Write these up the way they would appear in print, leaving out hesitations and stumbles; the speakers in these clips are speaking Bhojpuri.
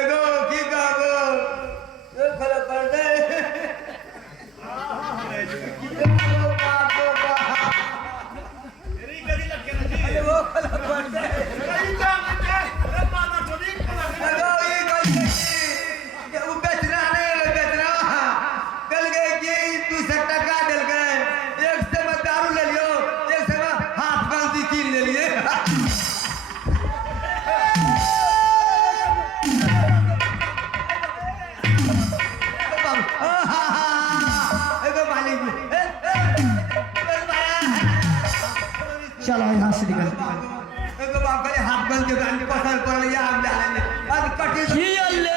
एगो की कहबो ये खला कर दे एगो बाबो बा तेरी गदी लग गया ना जी अरे वो खला कर दे तेरी काम है अरे मामा चोरी खला एगो ये गई कि वो बेचना नहीं बेचना कल गए कि तू 100 टका दल गए एक से मैं दारू ले लियो एक से मैं हाथ गलती कीन ले लिए चलो यहाँ से निकल तो बाप करे हाथ गल के गान पसंद पड़ लिया हम जाने आज कटी जी अल्ले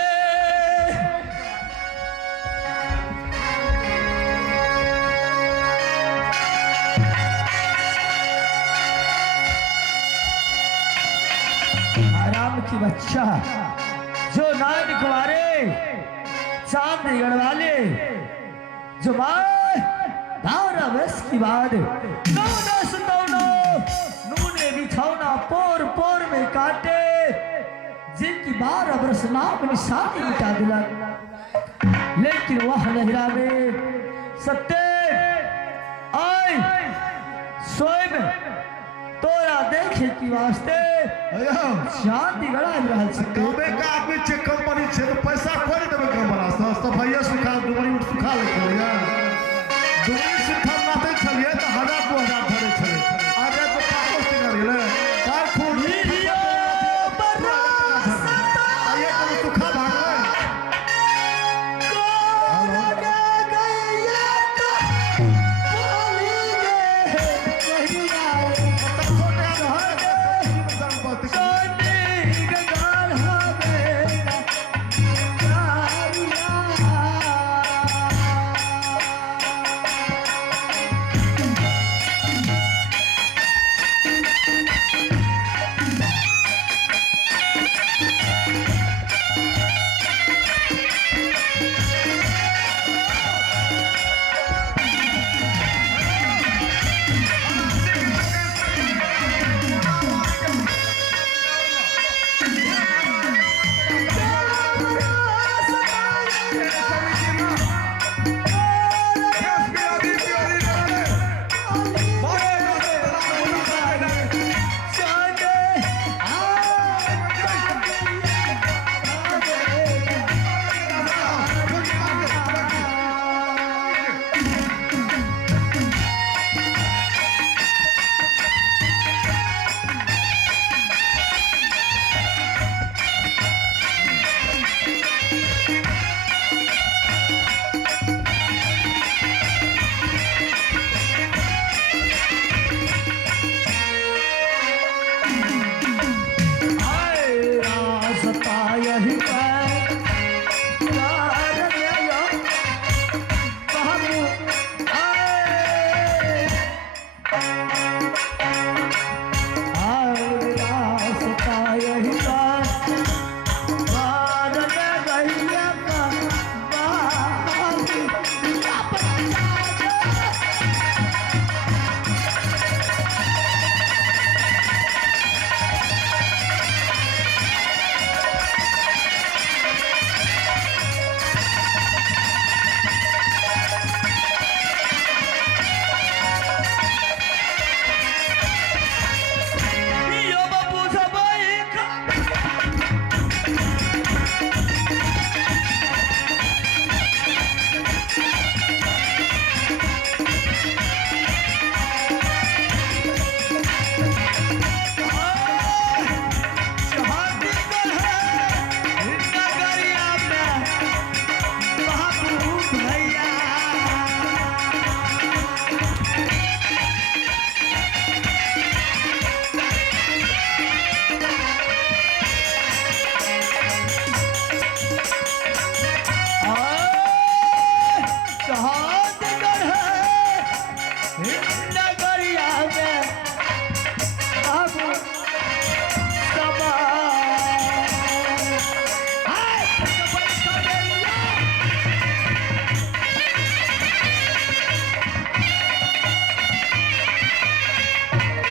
आराम की बच्चा जो नाइन कुमारे चांद गढ़वाले जो माए 12 वर्ष की बाद नूने बिछौना पोर पोर में काटे जिनकी 12 वर्ष नाम निशानी मिटा दिला लेकिन वह लहरा में सत्य आई स्वयं तोरा देखे की वास्ते शांति गड़ा रहल कबे का आदमी छे कंपनी छे